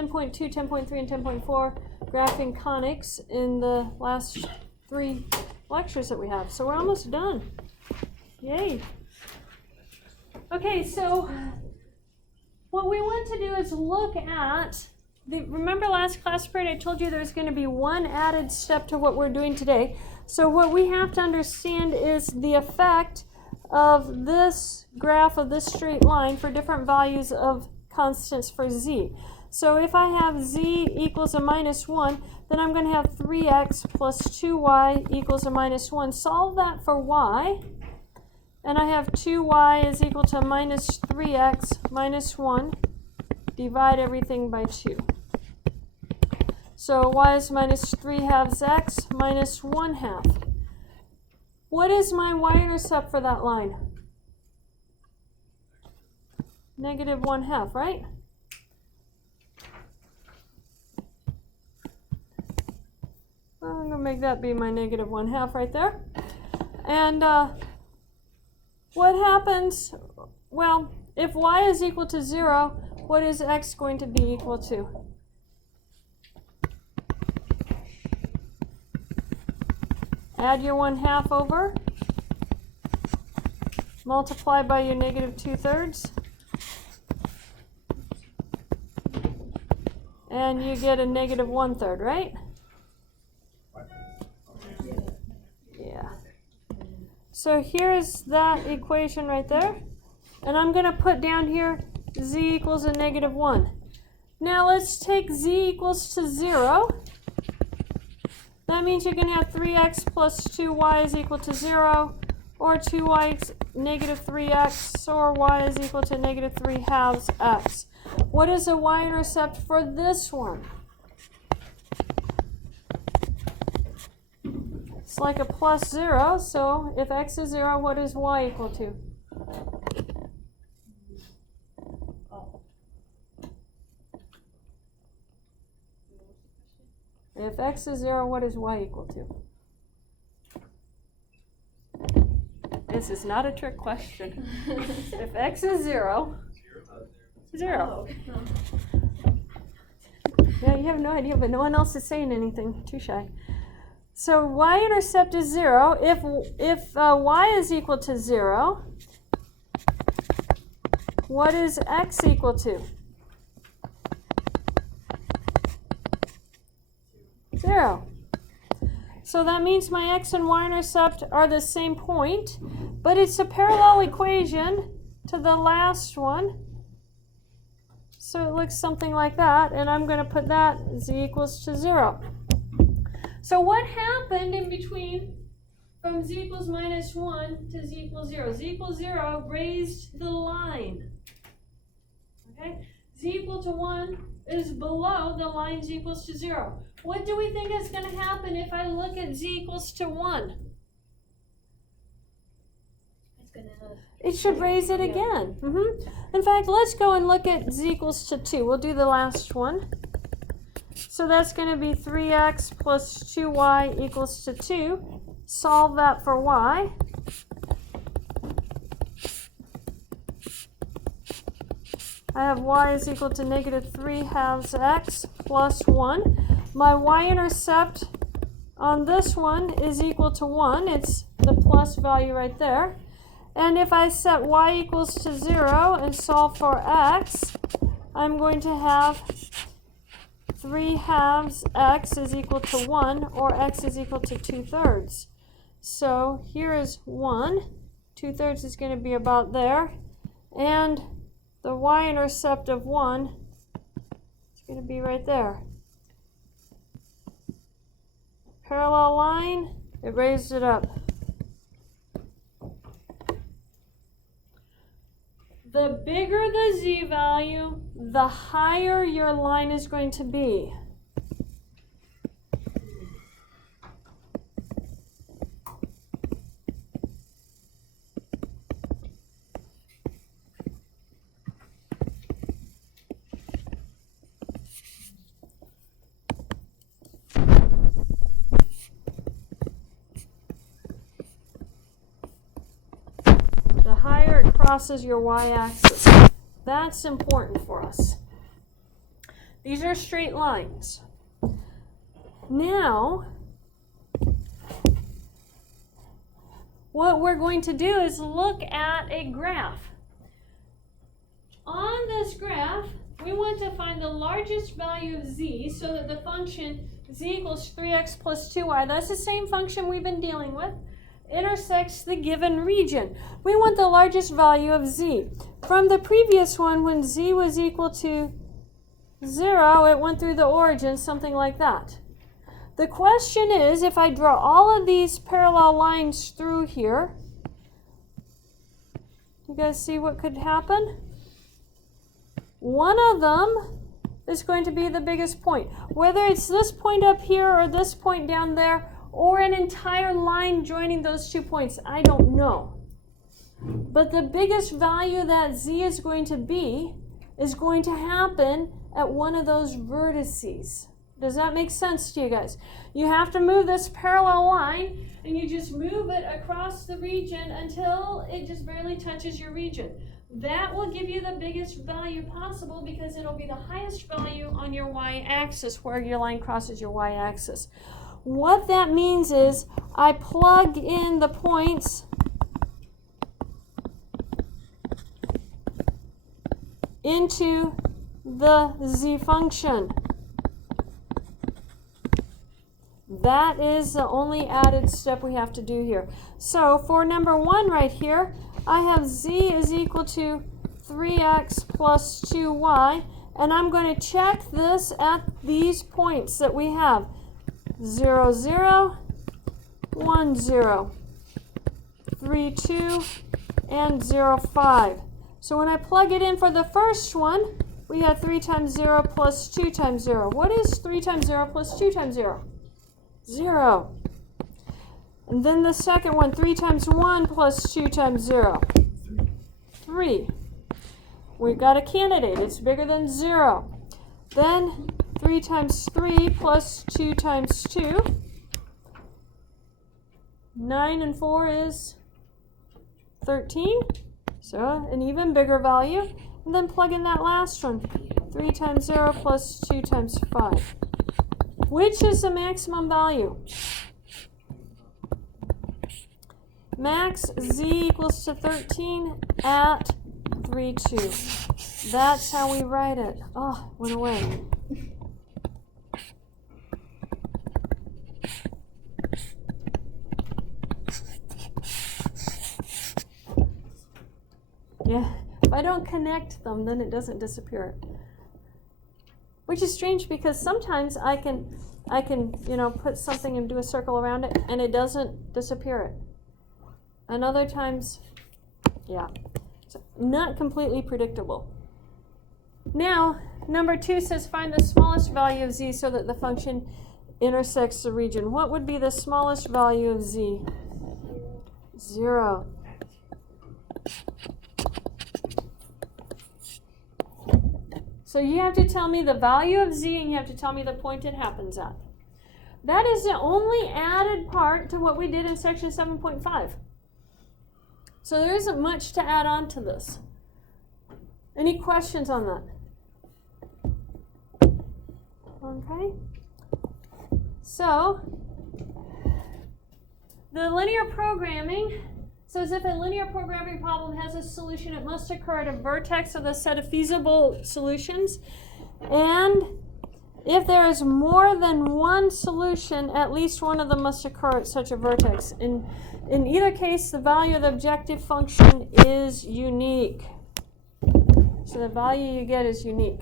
10.2, 10.3, and 10.4 graphing conics in the last 3 lectures that we have. So we're almost done. Yay. Okay, so what we want to do is look at, remember last class period I told you there's going to be one added step to what we're doing today. So what we have to understand is the effect of this graph of this straight line for different values of constants for z. So if I have z equals a minus 1, then I'm going to have 3x plus 2y equals a minus 1. Solve that for y, and I have 2y is equal to minus 3x minus 1. Divide everything by 2. So y is minus 3 halves x minus 1 half. What is my y-intercept for that line? Negative 1 half, right? Well, I'm going to make that be my negative 1 half right there. And what happens? Well, if y is equal to 0, what is x going to be equal to? Add your 1 half over, multiply by your negative 2/3, and you get a negative 1/3, right? Yeah. So here's that equation right there, and I'm going to put down here z equals a negative 1. Now let's take z equals to 0. That means you're going to have 3x plus 2y is equal to 0, or 2y is negative 3x, or y is equal to negative 3 halves x. What is a y-intercept for this one? It's like a plus 0, so if x is 0, what is y equal to? If x is 0, what is y equal to? This is not a trick question. If x is 0, 0. Yeah, you have no idea, but no one else is saying anything. Too shy. So y-intercept is 0. If y is equal to 0, what is x equal to? 0. So that means my x and y-intercept are the same point, but it's a parallel equation to the last one. So it looks something like that, and I'm going to put that z equals to 0. So what happened in between from z equals minus 1 to z equals 0? Z equals 0 raised the line. Okay? Z equal to 1 is below the line z equals to 0. What do we think is going to happen if I look at z equals to 1? It should raise it again. In fact, let's go and look at z equals to 2. We'll do the last one. So that's going to be 3x plus 2y equals to 2. Solve that for y. I have y is equal to negative 3 halves x plus 1. My y-intercept on this one is equal to 1. It's the plus value right there. And if I set y equals to 0 and solve for x, I'm going to have 3 halves x is equal to 1, or x is equal to 2/3. So here is 1. 2/3 is going to be about there. And the y-intercept of 1 is going to be right there. Parallel line, it raised it up. The bigger the z value, the higher your line is going to be. Crosses your y-axis. That's important for us. These are straight lines. Now, what we're going to do is look at a graph. On this graph, we want to find the largest value of z so that the function z equals 3x plus 2y, that's the same function we've been dealing with, intersects the given region. We want the largest value of z. From the previous one, when z was equal to 0, it went through the origin, something like that. The question is, if I draw all of these parallel lines through here, you guys see what could happen? One of them is going to be the biggest point. Whether it's this point up here or this point down there or an entire line joining those 2 points, I don't know. But the biggest value that z is going to happen at one of those vertices. Does that make sense to you guys? You have to move this parallel line, and you just move it across the region until it just barely touches your region. That will give you the biggest value possible because it'll be the highest value on your y-axis where your line crosses your y-axis. What that means is I plug in the points into the z function. That is the only added step we have to do here. So for number 1 right here, I have z is equal to 3x plus 2y, and I'm going to check this at these points that we have. 0, 0, 1, 0, 3, 2, and 0, 5. So when I plug it in for the first one, we have 3 times 0 plus 2 times 0. What is 3 times 0 plus 2 times 0? 0. And then the second one, 3 times 1 plus 2 times 0. 3. We've got a candidate. It's bigger than 0. Then 3 times 3 plus 2 times 2. 9 and 4 is 13. So an even bigger value. And then plug in that last one. 3 times 0 plus 2 times 5. Which is the maximum value? Max z equals to 13 at 3, 2. That's how we write it. Oh, went away. Yeah, if I don't connect them, then it doesn't disappear. Which is strange because sometimes I can put something and do a circle around it and it doesn't disappear it. And other times, yeah, so not completely predictable. Now, number 2 says find the smallest value of z so that the function intersects the region. What would be the smallest value of z? 0. So you have to tell me the value of z and you have to tell me the point it happens at. That is the only added part to what we did in section 7.5. So there isn't much to add on to this. Any questions on that? Okay. So the linear programming says if a linear programming problem has a solution, it must occur at a vertex of the set of feasible solutions. And if there is more than one solution, at least one of them must occur at such a vertex. In either case, the value of the objective function is unique. So the value you get is unique.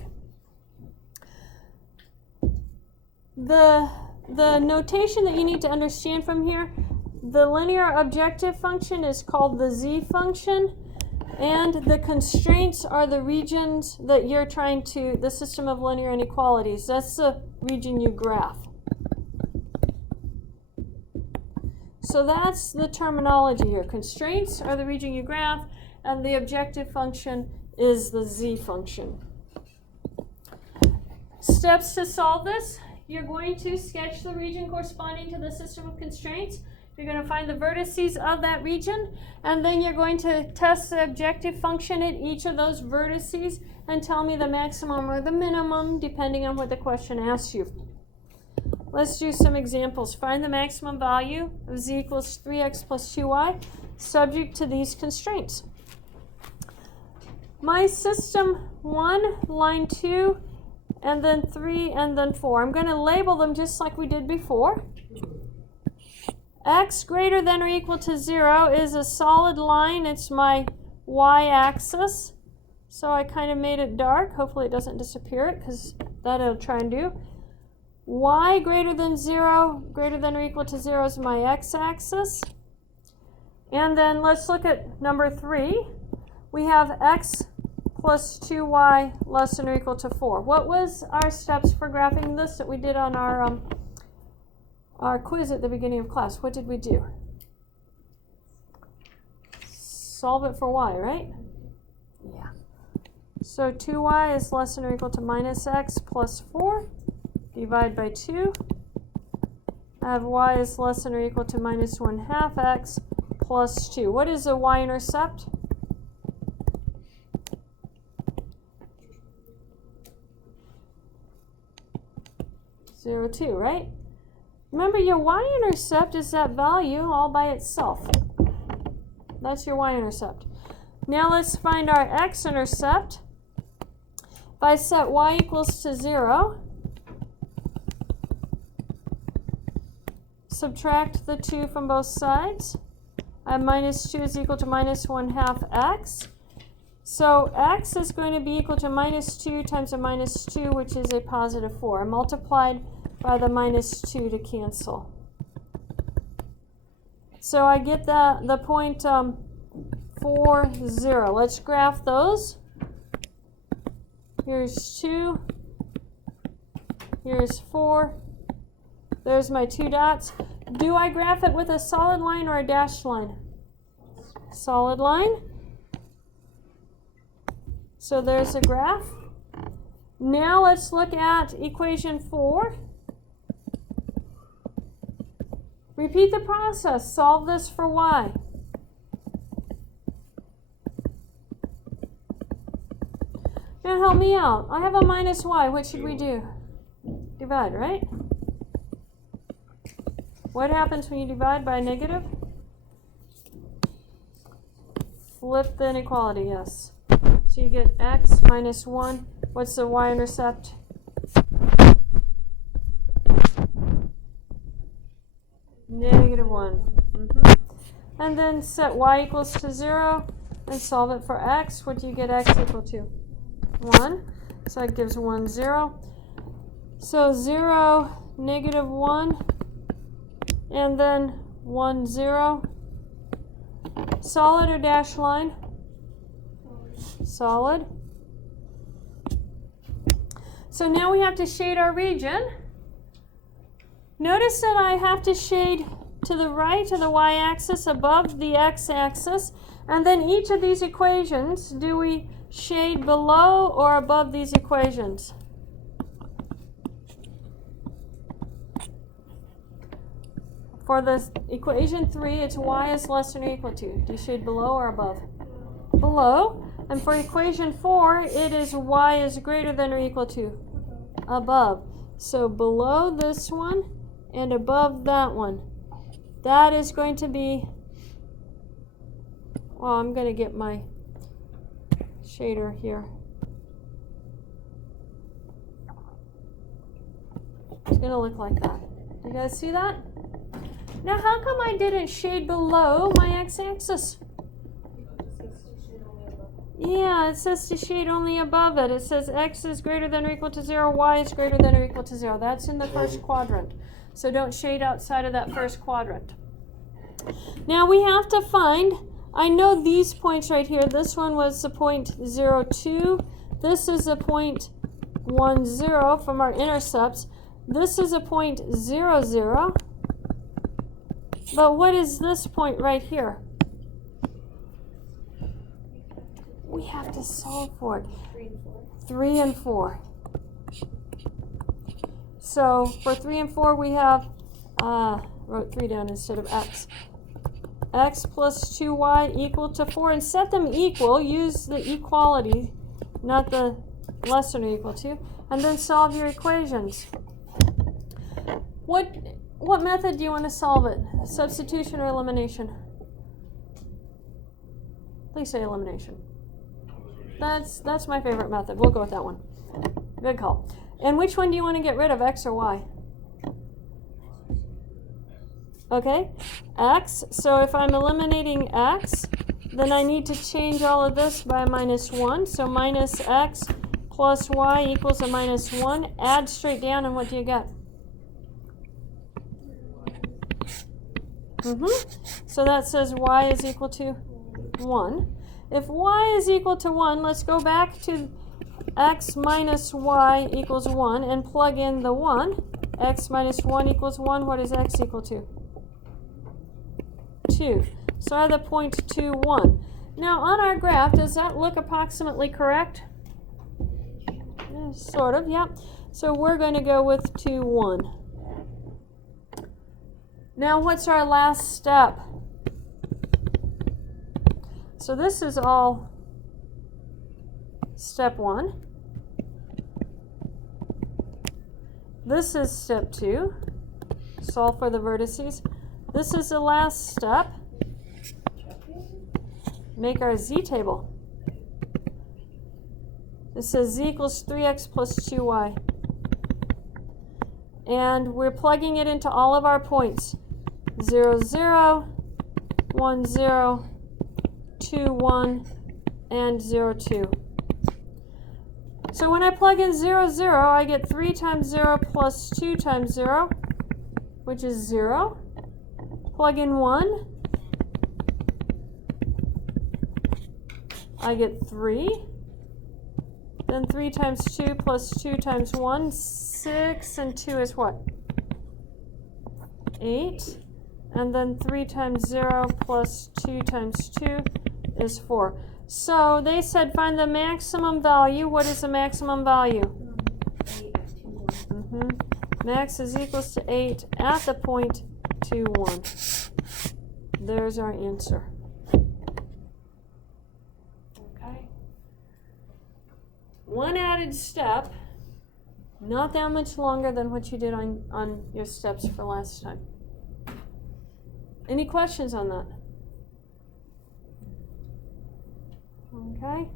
The notation that you need to understand from here, the linear objective function is called the z function, and the constraints are the regions that you're trying to, the system of linear inequalities. That's the region you graph. So that's the terminology here. Constraints are the region you graph, and the objective function is the z function. Steps to solve this. You're going to sketch the region corresponding to the system of constraints. You're going to find the vertices of that region, and then you're going to test the objective function at each of those vertices and tell me the maximum or the minimum, depending on what the question asks you. Let's do some examples. Find the maximum value of z equals 3x plus 2y, subject to these constraints. My system 1, line 2, and then 3, and then 4. I'm going to label them just like we did before. X greater than or equal to 0 is a solid line. It's my y-axis. So I kind of made it dark. Hopefully it doesn't disappear, because that it'll try and do. Y greater than 0, greater than or equal to 0 is my x-axis. And then let's look at number 3. We have x plus 2y less than or equal to 4. What was our steps for graphing this that we did on our quiz at the beginning of class? What did we do? Solve it for y, right? Yeah. So 2y is less than or equal to minus x plus 4. Divide by 2. I have y is less than or equal to minus 1/2 x plus 2. What is the y-intercept? 0, 2, right? Remember, your y-intercept is that value all by itself. That's your y-intercept. Now let's find our x-intercept. If I set y equals to 0, subtract the 2 from both sides. I have minus 2 is equal to minus 1/2 x. So x is going to be equal to minus 2 times a minus 2, which is a positive 4, multiplied by the minus 2 to cancel. So I get the point 4, 0. Let's graph those. Here's 2. Here's 4. There's my 2 dots. Do I graph it with a solid line or a dashed line? Solid line. So there's a graph. Now let's look at equation 4. Repeat the process. Solve this for y. Now help me out. I have a minus y. What should we do? Divide, right? What happens when you divide by a negative? Flip the inequality, yes. So you get x minus 1. What's the y-intercept? Negative 1. And then set y equals to 0 and solve it for x. What do you get x equal to? 1. So that gives 1, 0. So 0, negative 1, and then 1, 0. Solid or dashed line? Solid. So now we have to shade our region. Notice that I have to shade to the right of the y-axis above the x-axis, and then each of these equations, do we shade below or above these equations? For the equation 3, it's y is less than or equal to. Do you shade below or above? Below. And for equation 4, it is y is greater than or equal to. Above. So below this one and above that one. That is going to be, well, I'm going to get my shader here. It's going to look like that. You guys see that? Now, how come I didn't shade below my x-axis? Yeah, it says to shade only above it. It says x is greater than or equal to 0, y is greater than or equal to 0. That's in the first quadrant. So don't shade outside of that first quadrant. Now we have to find, I know these points right here. This one was the point 0, 2. This is a point 1, 0 from our intercepts. This is a point 0, 0. But what is this point right here? We have to solve for it. 3 and 4. So for 3 and 4 we have wrote 3 down instead of x. X plus 2y equal to 4. And set them equal. Use the equality, not the less than or equal to. And then solve your equations. What method do you want to solve it? Substitution or elimination? Please say elimination. That's my favorite method. We'll go with that one. Good call. And which one do you want to get rid of, x or y? Okay, x. So if I'm eliminating x, then I need to change all of this by -1. So minus x plus y equals a -1. Add straight down, and what do you get? So that says y is equal to 1. If y is equal to 1, let's go back to x minus y equals 1 and plug in the 1. X minus 1 equals 1. What is x equal to? 2. So I have the point 2, 1. Now on our graph, does that look approximately correct? Sort of, yeah. So we're going to go with 2, 1. Now what's our last step? So this is all step 1. This is step 2. Solve for the vertices. This is the last step. Make our z table. This says z equals 3x plus 2y. And we're plugging it into all of our points. 0, 0, 1, 0, 2, 1, and 0, 2. So when I plug in 0, 0, I get 3 times 0 plus 2 times 0, which is 0. Plug in 1. I get 3. Then 3 times 2 plus 2 times 1, 6, and 2 is what? 8. And then 3 times 0 plus 2 times 2 is 4. So they said find the maximum value. What is the maximum value? Max is equals to 8 at the point 2, 1. There's our answer. Okay. One added step, not that much longer than what you did on your steps for last time. Any questions on that? Okay.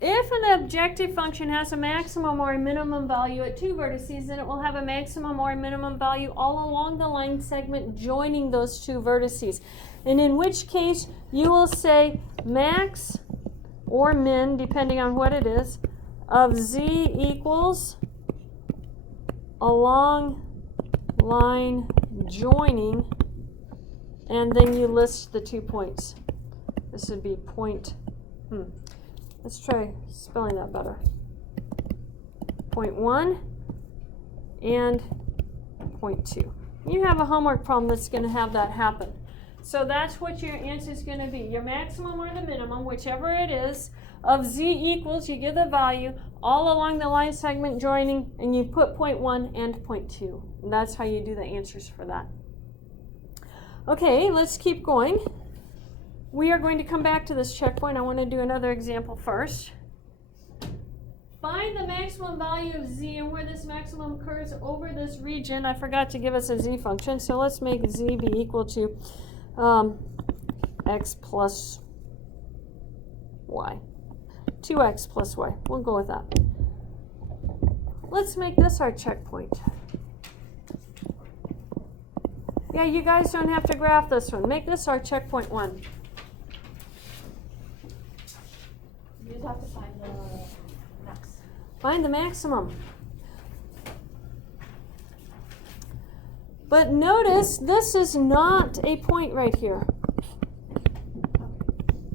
If an objective function has a maximum or a minimum value at 2 vertices, then it will have a maximum or a minimum value all along the line segment joining those 2 vertices. And in which case, you will say max or min, depending on what it is, of z equals along line joining, and then you list the 2 points. This would be point, let's try spelling that better. Point 1 and point 2. You have a homework problem that's going to have that happen. So that's what your answer is going to be. Your maximum or the minimum, whichever it is, of z equals, you give the value, all along the line segment joining, and you put point 1 and point 2. And that's how you do the answers for that. Okay, let's keep going. We are going to come back to this checkpoint. I want to do another example first. Find the maximum value of z, and where this maximum occurs over this region. I forgot to give us a z function, so let's make z be equal to x plus y. 2x plus y. We'll go with that. Let's make this our checkpoint. Yeah, you guys don't have to graph this one. Make this our checkpoint 1. You just have to find the max. Find the maximum. But notice this is not a point right here.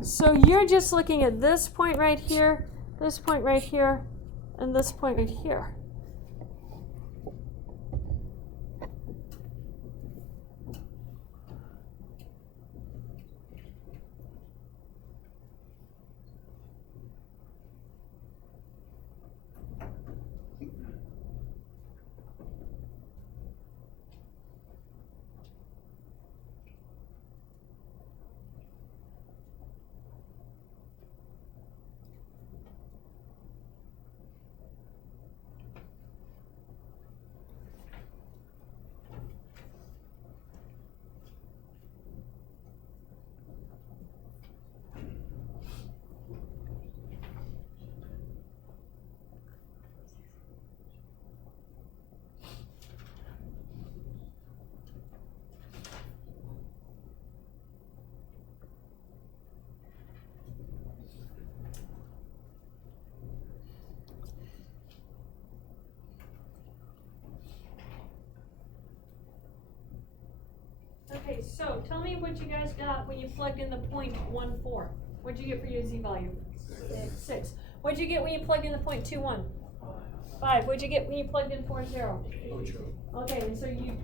So you're just looking at this point right here, this point right here, and this point right here. Okay, so tell me what you guys got when you plugged in the 0.14. What'd you get for your z value? 6. What'd you get when you plugged in the 0.21? 5. What'd you get when you plugged in 40? Okay, so you're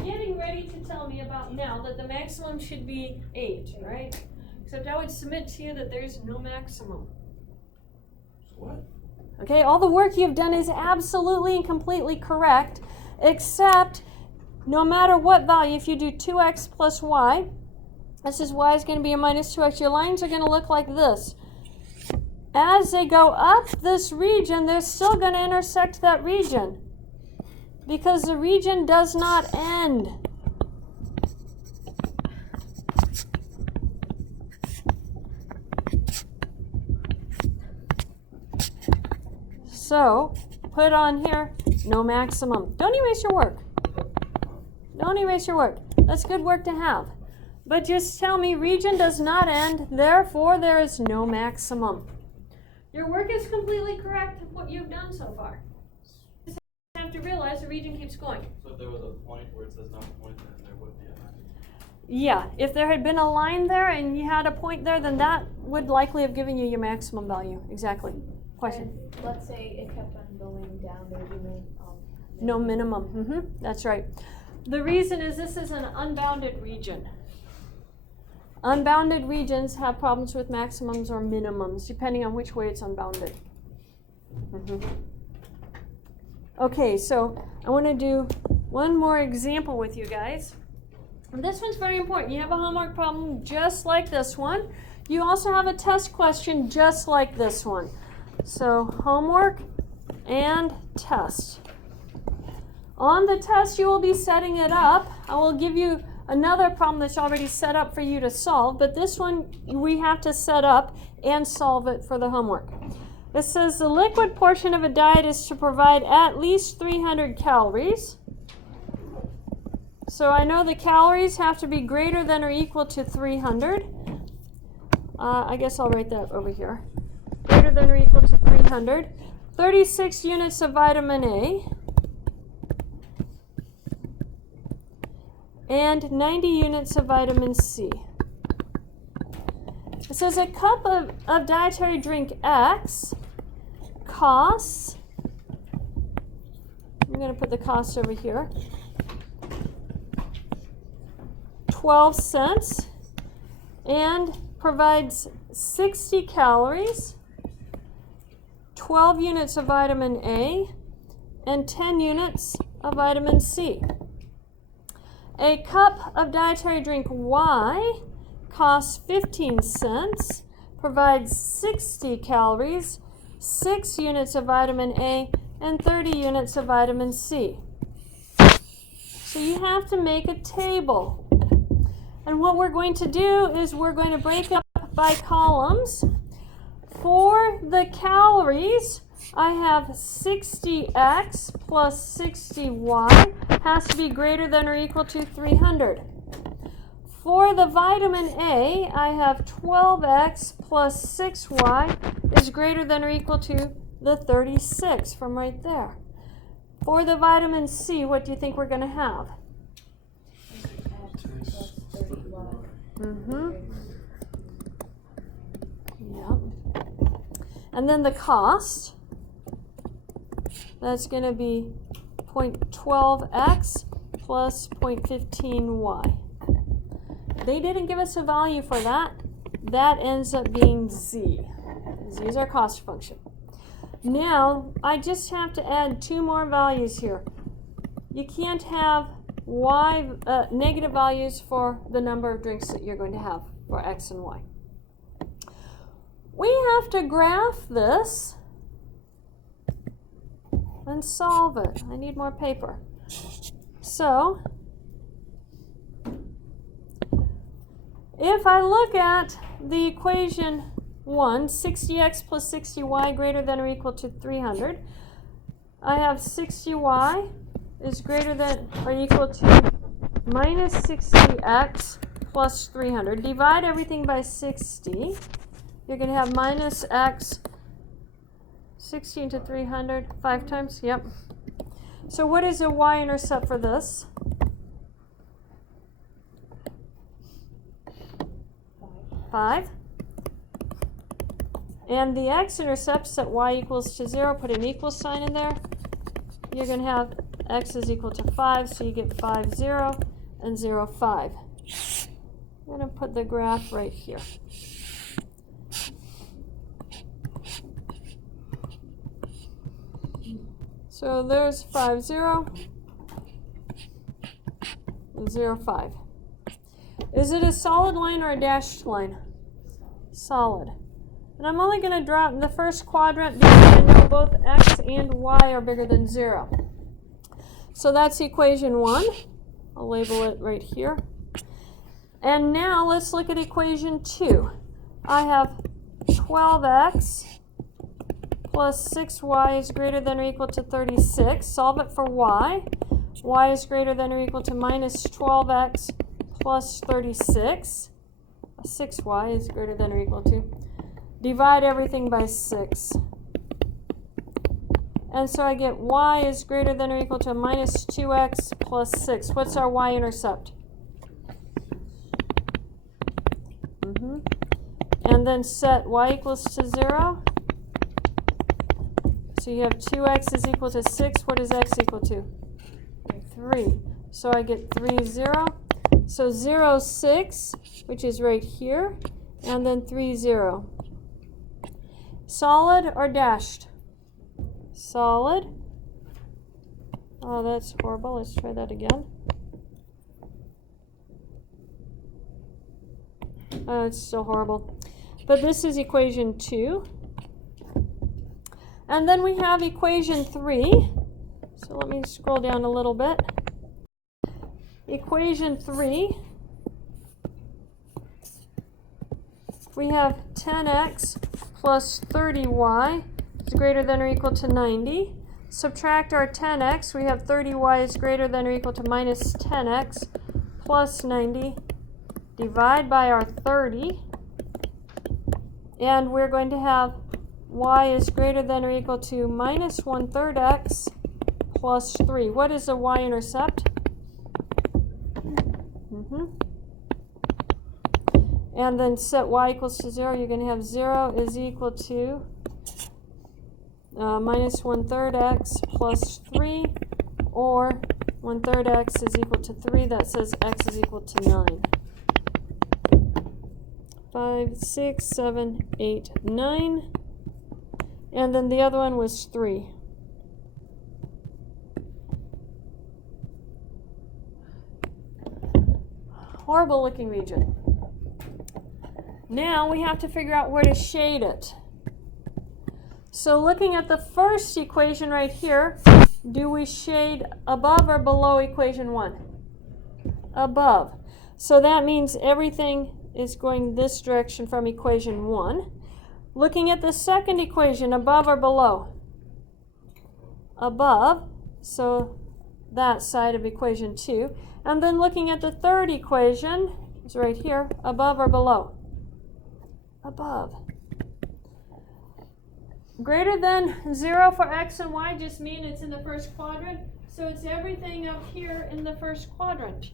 getting ready to tell me about now that the maximum should be 8, right? Except I would submit to you that there's no maximum. What? Okay, all the work you've done is absolutely and completely correct, except no matter what value, if you do 2x plus y, this is y is going to be a minus 2x, your lines are going to look like this. As they go up this region, they're still going to intersect that region because the region does not end. So, put on here, no maximum. Don't erase your work. Don't erase your work. That's good work to have. But just tell me region does not end, therefore there is no maximum. Your work is completely correct what you've done so far. You just have to realize the region keeps going. So if there was a point where it says not a point, then there would be a maximum. Yeah, if there had been a line there and you had a point there, then that would likely have given you your maximum value. Exactly. Question? And let's say it kept on going down, there would be No minimum. That's right. The reason is this is an unbounded region. Unbounded regions have problems with maximums or minimums, depending on which way it's unbounded. Okay, so I want to do one more example with you guys. And this one's very important. You have a homework problem just like this one. You also have a test question just like this one. So homework and test. On the test, you will be setting it up. I will give you another problem that's already set up for you to solve, but this one we have to set up and solve it for the homework. It says the liquid portion of a diet is to provide at least 300 calories. So I know the calories have to be greater than or equal to 300. I guess I'll write that over here. Greater than or equal to 300. 36 units of vitamin A. And 90 units of vitamin C. It says a cup of dietary drink X costs, I'm going to put the cost over here, 12 cents and provides 60 calories, 12 units of vitamin A, and 10 units of vitamin C. A cup of dietary drink Y costs 15 cents, provides 60 calories, 6 units of vitamin A, and 30 units of vitamin C. So you have to make a table. And what we're going to do is we're going to break up by columns. For the calories, I have 60x plus 60y has to be greater than or equal to 300. For the vitamin A, I have 12x plus 6y is greater than or equal to the 36 from right there. For the vitamin C, what do you think we're going to have? Yep. And then the cost, that's going to be 0.12x plus 0.15y. They didn't give us a value for that. That ends up being z. Z is our cost function. Now, I just have to add 2 more values here. You can't have y negative values for the number of drinks that you're going to have for x and y. We have to graph this and solve it. I need more paper. So, if I look at the equation 1, 60x plus 60y greater than or equal to 300, I have 60y is greater than or equal to minus 60x plus 300. Divide everything by 60. You're going to have minus x 60 into 300, 5 times, yep. So what is a y-intercept for this? 5. And the x-intercept, set y equals to 0, put an equal sign in there. You're going to have x is equal to 5, so you get 5, 0, and 0, 5. I'm going to put the graph right here. So there's 5, 0, and 0, 5. Is it a solid line or a dashed line? Solid. And I'm only going to draw it in the first quadrant because I know both x and y are bigger than 0. So that's equation 1. I'll label it right here. And now let's look at equation 2. I have 12x plus 6y is greater than or equal to 36. Solve it for y. Y is greater than or equal to minus 12x plus 36. 6y is greater than or equal to. Divide everything by 6. And so I get y is greater than or equal to minus 2x plus 6. What's our y-intercept? And then set y equals to 0. So you have 2x is equal to 6. What is x equal to? 3. So I get 3, 0. So 0, 6, which is right here. And then 3, 0. Solid or dashed? Solid. Oh, that's horrible. Let's try that again. Oh, it's still horrible. But this is equation 2. And then we have equation 3. So let me scroll down a little bit. Equation 3. We have 10x plus 30y is greater than or equal to 90. Subtract our 10x. We have 30y is greater than or equal to minus 10x plus 90. Divide by our 30. And we're going to have y is greater than or equal to minus 1/3 x plus 3. What is the y-intercept? And then set y equals to 0. You're going to have 0 is equal to minus 1/3 x plus 3, or 1/3 x is equal to 3. That says x is equal to 9. 5, 6, 7, 8, 9. And then the other one was 3. Horrible looking region. Now we have to figure out where to shade it. So looking at the first equation right here, do we shade above or below equation 1? Above. So that means everything is going this direction from equation 1. Looking at the second equation, above or below? Above. So that side of equation 2. And then looking at the third equation, it's right here, above or below? Above. Greater than 0 for x and y just mean it's in the first quadrant. So it's everything up here in the first quadrant.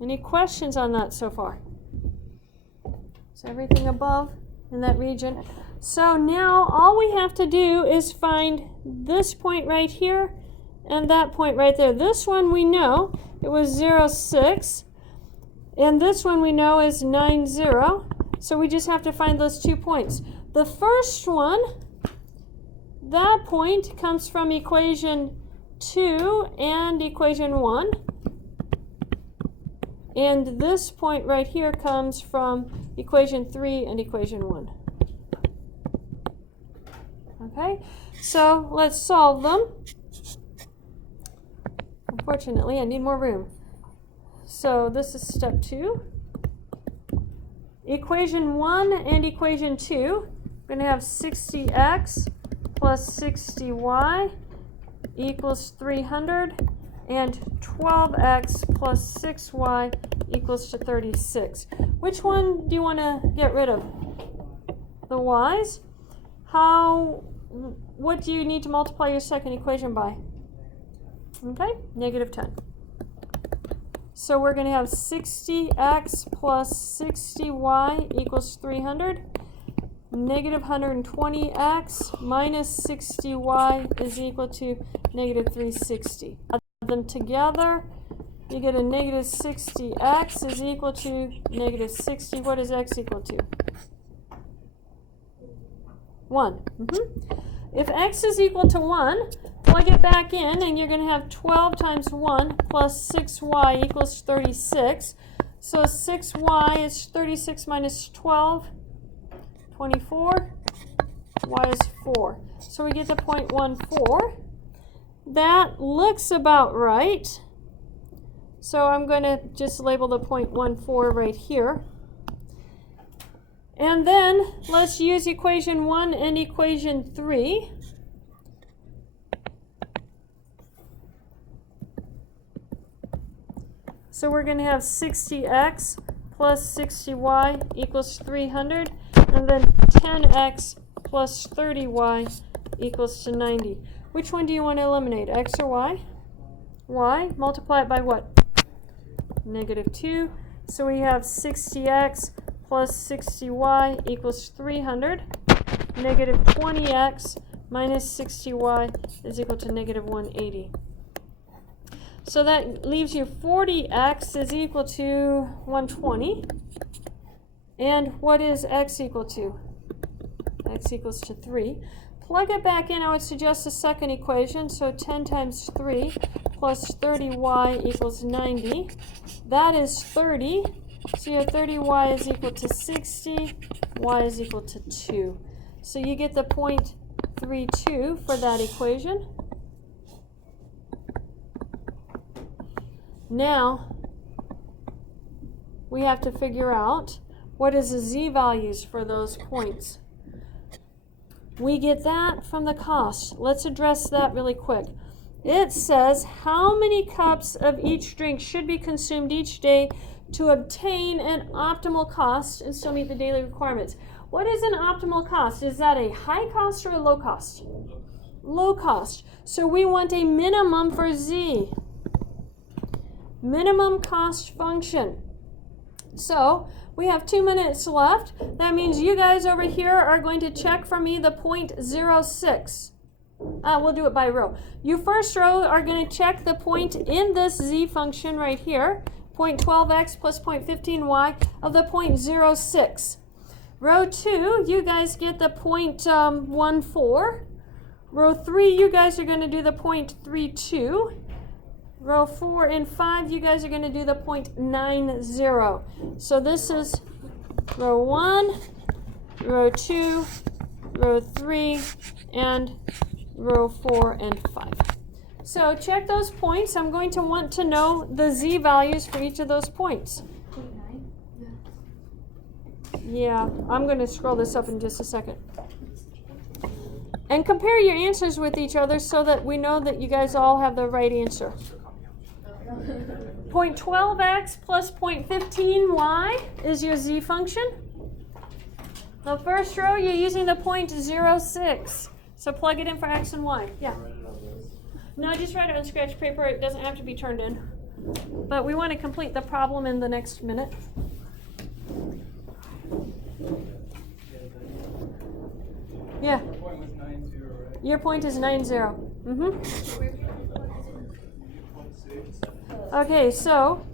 Any questions on that so far? So everything above in that region. So now all we have to do is find this point right here and that point right there. This one we know it was 0, 6. And this one we know is 9, 0. So we just have to find those 2 points. The first one, that point comes from equation 2 and equation 1. And this point right here comes from equation 3 and equation 1. Okay, so let's solve them. Unfortunately, I need more room. So this is step 2. Equation 1 and equation 2, we're going to have 60x plus 60y equals 300. And 12x plus 6y equals to 36. Which one do you want to get rid of? The y's? How what do you need to multiply your second equation by? Okay, negative 10. So we're going to have 60x plus 60y equals 300. Negative 120x minus 60y is equal to negative 360. Add them together, you get a negative 60x is equal to negative 60. What is x equal to? 1. If x is equal to 1, plug it back in, and you're going to have 12 times 1 plus 6y equals 36. So 6y is 36 minus 12, 24. Y is 4. So we get to 0.14. That looks about right. So I'm going to just label the 0.14 right here. And then let's use equation 1 and equation 3. So we're going to have 60x plus 60y equals 300, and then 10x plus 30y equals to 90. Which one do you want to eliminate, x or y? Y. Multiply it by what? Negative 2. So we have 60x plus 60y equals 300. Negative 20x minus 60y is equal to negative 180. So that leaves you 40x is equal to 120. And what is x equal to? X equals to 3. Plug it back in. I would suggest the second equation. So 10 times 3 plus 30y equals 90. That is 30. So your 30y is equal to 60. Y is equal to 2. So you get the 0.32 for that equation. Now, we have to figure out what is the z-values for those points. We get that from the cost. Let's address that really quick. It says how many cups of each drink should be consumed each day to obtain an optimal cost and still meet the daily requirements. What is an optimal cost? Is that a high cost or a low cost? Low cost. So we want a minimum for z. Minimum cost function. So we have 2 minutes left. That means you guys over here are going to check for me the 0.06. We'll do it by row. You first row are going to check the point in this z function right here, 0.12x plus 0.15y of the 0.06. Row 2, you guys get the 0.14. Row 3, you guys are going to do the 0.32. Row 4 and 5, you guys are going to do the 0.90. So this is row 1, row 2, row 3, and row 4 and 5. So check those points. I'm going to want to know the z-values for each of those points. Yeah, I'm going to scroll this up in just a second. And compare your answers with each other so that we know that you guys all have the right answer. 0.12x plus 0.15y is your z function. The first row, you're using the 0.06. So plug it in for x and y. Yeah. No, just write it on scratch paper. It doesn't have to be turned in. But we want to complete the problem in the next minute. Yeah. Your point is 90, right? Okay, so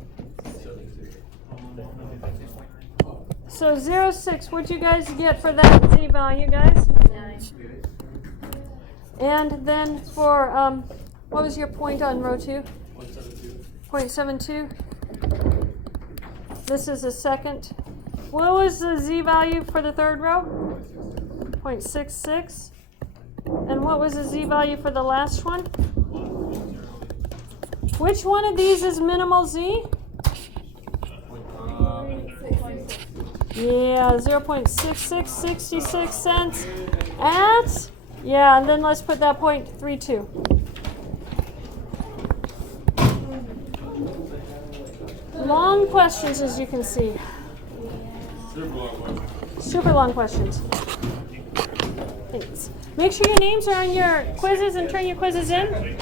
0.06, what'd you guys get for that z value, guys? 9. And then for, what was your point on row 2? 0.72. This is the second. What was the z value for the third row? 0.66. And what was the z value for the last one? Which one of these is minimal z? Yeah, 0.6666 cents at, yeah, and then let's put that 0.32. Long questions, as you can see. Super long questions. Thanks. Make sure your names are on your quizzes and turn your quizzes in.